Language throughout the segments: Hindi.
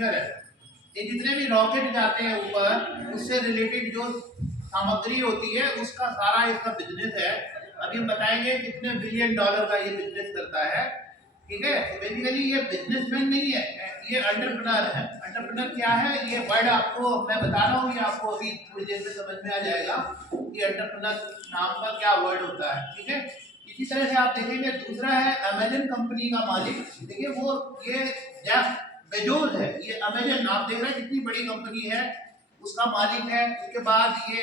फ्यूचर है। ये जितने भी रॉकेट जाते हैं ऊपर, उससे रिलेटेड जो सामग्री होती है उसका सारा इसका बिजनेस है। अभी हम बताएंगे कितने बिलियन डॉलर का ये बिजनेस करता है। ठीक है, बेसिकली ये बिजनेसमैन नहीं है, ये एंटरप्रेन्योर है। एंटरप्रेन्योर क्या है, ये वर्ड आपको मैं बता रहा हूँ, ये आपको अभी थोड़ी देर में समझ में आ जाएगा कि एंटरप्रेन्योर नाम का क्या वर्ड होता है। ठीक है, इसी तरह से आप देखेंगे दूसरा है अमेजन कंपनी का मालिक। देखिए वो ये जेफ बेजोस है, ये अमेजन आप देख रहे हैं कितनी बड़ी कंपनी है, उसका मालिक है। उसके बाद ये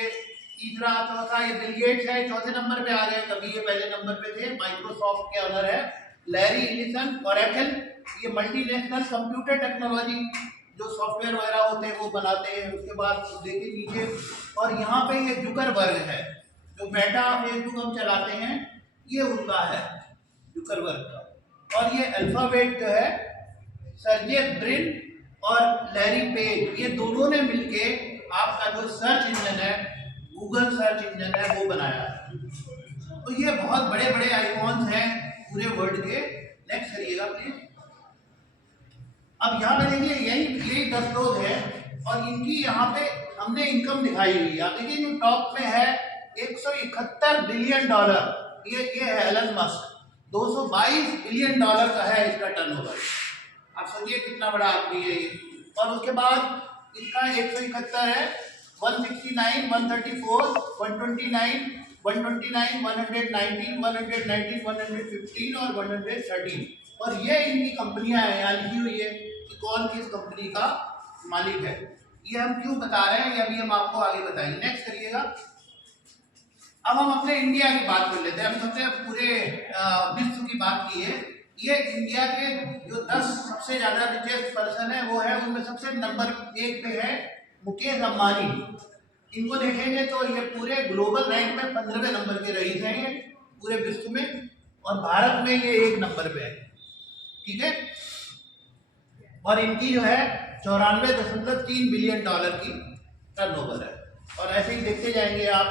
तीसरा चौथा ये बिल गेट्स है, चौथे नंबर पे आ गए, कभी ये पहले नंबर पे थे। माइक्रोसॉफ्ट के ओनर है लैरी एलिसन। ओरेकल, ये मल्टीनेशनल कंप्यूटर टेक्नोलॉजी जो सॉफ्टवेयर वगैरह होते हैं वो बनाते हैं। उसके बाद देखिए नीचे, और यहाँ पे ये जुकरबर्ग है, जो मेटा फेसबुक हम चलाते हैं ये उनका है, जुकरबर्ग का। और ये अल्फाबेट जो है सर्जे ब्रिन और लैरी पेज, ये दोनों ने मिलके आपका जो सर्च इंजन है, गूगल सर्च इंजन है, वो बनाया है। तो ये बहुत बड़े बड़े आइकॉन्स हैं पूरे वर्ल्ड के। नेक्स्ट करिएगा प्लीज। अब यहाँ पे देखिए यही 10 लोग हैं और इनकी यहाँ पे हमने इनकम दिखाई हुई है। आप देखिए टॉप में है 171 बिलियन डॉलर, ये है एलन मस्क। 222 बिलियन डॉलर का है इसका टर्नओवर। आप समझिए कितना बड़ा आदमी है ये। और उसके बाद इसका 171 है, 169, 134, 129, 129, 119, 119, 115 और 113। और ये इनकी कंपनियां हैं, यहाँ लिखी हुई है कि कौन किस कंपनी का मालिक है। ये हम क्यों बता रहे हैं, ये अभी हम आपको आगे बताएंगे। नेक्स्ट करिएगा। अब हम अपने इंडिया की बात कर लेते हैं। हम सबसे पूरे विश्व की बात की है। ये इंडिया के जो 10 सबसे ज्यादा रिचेस्ट पर्सन है वो है, उनमें सबसे नंबर 1 पे है मुकेश अंबानी। इनको देखेंगे तो ये पूरे ग्लोबल रैंक में 15वें नंबर के रईस हैं ये पूरे विश्व में, और भारत में ये 1 नंबर पे है। ठीक है, और इनकी जो है 94.3 बिलियन डॉलर की टर्नओवर है। और ऐसे ही देखते जाएंगे आप।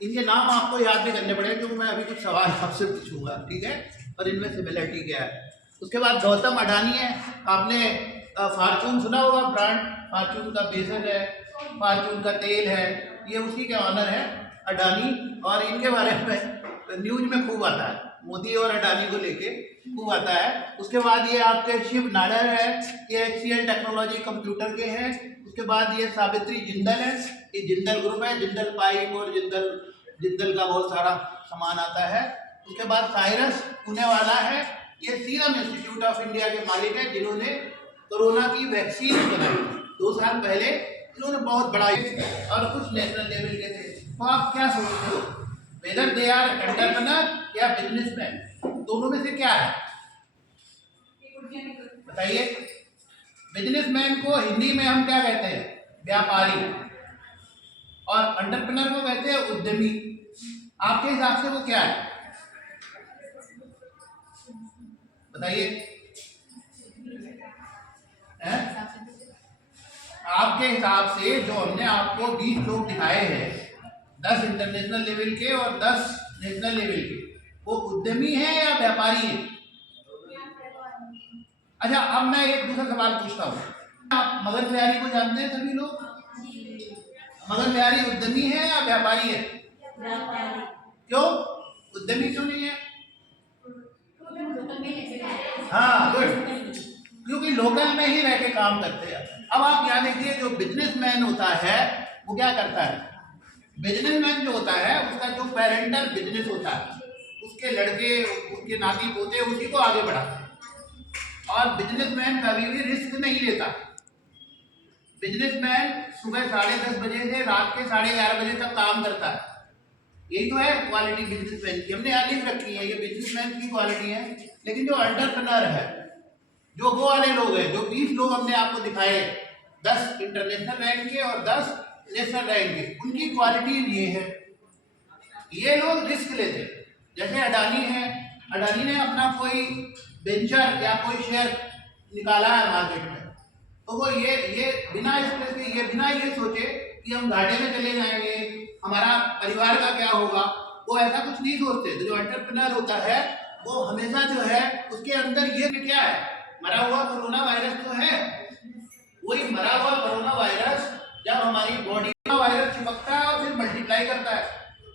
इनके नाम आपको याद भी करने पड़ेंगे क्योंकि मैं अभी कुछ सवाल आपसे पूछूंगा। ठीक है, और इनमें सिमिलरिटी क्या है। उसके बाद गौतम अडानी है। आपने फॉर्चून सुना होगा, ब्रांड फॉर्चून का बेसन है, फॉर्चून का तेल है, ये उसी के ऑनर है अडानी। और इनके बारे में न्यूज में खूब आता है, मोदी और अडानी को लेके खूब आता है। उसके बाद ये आपके शिव नाडर है, ये HCL टेक्नोलॉजी कंप्यूटर के हैं। उसके बाद ये सावित्री जिंदल है, ये जिंदल ग्रुप है, जिंदल पाइप और जिंदल का बहुत सारा सामान आता है। उसके बाद साइरस पुणे वाला है, ये सीरम इंस्टीट्यूट ऑफ इंडिया के मालिक है, जिन्होंने कोरोना की वैक्सीन बनाई 2 साल पहले। इन्होंने बहुत बड़ा और कुछ नेशनल लेवल के थे। तो आप क्या सोचते हो, वेदर दे आर एंटरप्रेन्योर या बिजनेसमैन, दोनों में से क्या है बताइए। बिजनेसमैन को हिंदी में हम क्या कहते हैं, व्यापारी, और एंटरप्रेन्योर को कहते हैं उद्यमी। आपके हिसाब से वो क्या है बताइए। आपके हिसाब से जो हमने आपको 20 लोग दिखाए हैं, 10 इंटरनेशनल लेवल के और 10 नेशनल लेवल के, वो उद्यमी है या व्यापारी है। अच्छा, अब मैं एक दूसरा सवाल पूछता हूँ। आप मगन बिहारी को जानते हैं सभी लोग? मगन बिहारी उद्यमी है या व्यापारी है? क्यों उद्यमी क्यों नहीं है? हाँ गुड, क्योंकि लोकल में ही रह के काम करते हैं। अब आप यहाँ देखिए, जो बिजनेसमैन होता है वो क्या करता है, बिजनेसमैन जो होता है उसका जो पेरेंटल बिजनेस होता है, उसके लड़के उसके नाती पोते उसी को आगे बढ़ाते हैं। और बिजनेसमैन कभी भी रिस्क नहीं लेता। बिजनेसमैन सुबह 10:30 बजे से रात के 11:30 बजे तक काम करता है। यही तो है क्वालिटी बिजनेसमैन की, हमने यहाँ लिख रखी है, ये बिजनेसमैन की क्वालिटी है। लेकिन जो एंटरप्रेन्योर है, जो वो वाले लोग हैं, जो 20 लोग हमने आपको दिखाए, 10 इंटरनेशनल रैंक के और 10 नेशनल रैंक के, उनकी क्वालिटी ये है, ये लोग रिस्क लेते हैं। जैसे अडानी है, अडानी ने अपना कोई वेंचर या कोई शेयर निकाला है मार्केट में, तो वो ये बिना स्ट्रेस के, ये बिना ये सोचे कि हम घाटे में चले जाएंगे, हमारा परिवार का क्या होगा, वो ऐसा कुछ नहीं सोचते। तो जो एंटरप्रेन्योर होता है वो हमेशा जो है उसके अंदर ये क्या है, मरा हुआ कोरोना वायरस तो है, वही मरा हुआ कोरोना वायरस जब हमारी बॉडी में वायरस चिपकता है और फिर मल्टीप्लाई करता है,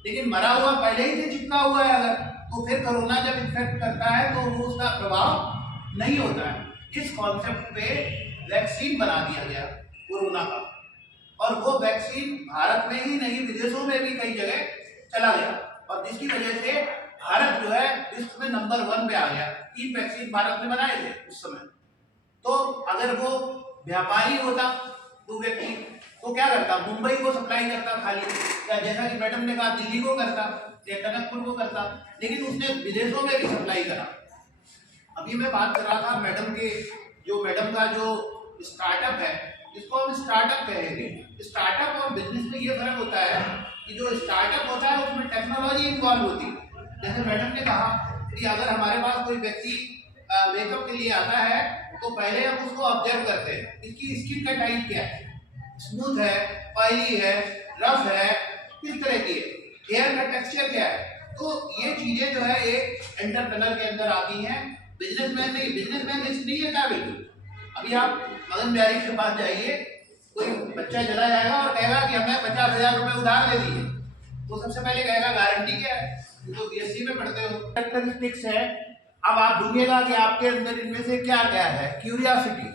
लेकिन मरा हुआ पहले ही से चिपका हुआ है अगर, तो फिर कोरोना जब इन्फेक्ट करता है तो वो उसका प्रभाव नहीं होता है। इस कॉन्सेप्ट पे वैक्सीन बना दिया गया कोरोना का, और वो वैक्सीन भारत में ही नहीं विदेशों में भी कई जगह चला गया, और जिसकी वजह से भारत जो है विश्व में नंबर 1 पे आ गया। 3 वैक्सीन भारत में बनाए थे उस समय। तो अगर वो व्यापारी होता तो व्यक्ति तो क्या करता, मुंबई को सप्लाई करता खाली, या जैसा कि मैडम ने कहा दिल्ली को करता या टनकपुर को करता, लेकिन उसने विदेशों में भी सप्लाई करा। अभी मैं बात कर रहा था मैडम के, जो मैडम का जो स्टार्टअप है, इसको हम स्टार्टअप कहेंगे। स्टार्टअप और बिजनेस में ये फर्क होता है कि जो स्टार्टअप होता है उसमें टेक्नोलॉजी इन्वॉल्व होती है। जैसे मैडम ने कहा कि अगर हमारे पास कोई व्यक्ति मेकअप के लिए आता है तो पहले हम उसको ऑब्जर्व करते हैं, इसकी स्किन का टाइप क्या है, स्मूथ है, ऑयली है, रफ है, किस तरह की है, हेयर का टेक्सचर क्या है। तो ये चीजें जो है एक एंटरप्रेन्योर के अंदर आती हैं, बिजनेसमैन नहीं। बिजनेसमैन रिस्क नहीं है क्या, बिल्कुल। अभी आप मगन बिहारी के पास जाइए, कोई बच्चा चला जाएगा और कहेगा कि हमें 50,000 रुपए उधार दे दीजिए, तो सबसे पहले कहेगा गारंटी क्या है, तो बीएससी में पढ़ते हो। कैरेक्टरिस्टिक्स है, अब आप ढूंढिएगा कि आपके अंदर इनमें से क्या क्या है। क्यूरियोसिटी,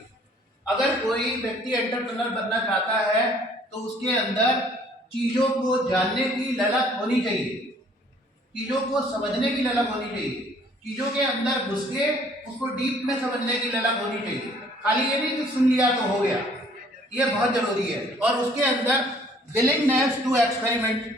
अगर कोई व्यक्ति एंटरप्रेन्योर बनना चाहता है तो उसके अंदर चीजों को जानने की ललक होनी चाहिए, चीजों को समझने की ललक होनी चाहिए, चीजों के अंदर घुस के उसको डीप में समझने की ललक होनी चाहिए। खाली ये नहीं कि सुन लिया तो हो गया, ये बहुत जरूरी है। और उसके अंदर विलिंगनेस टू एक्सपेरिमेंट,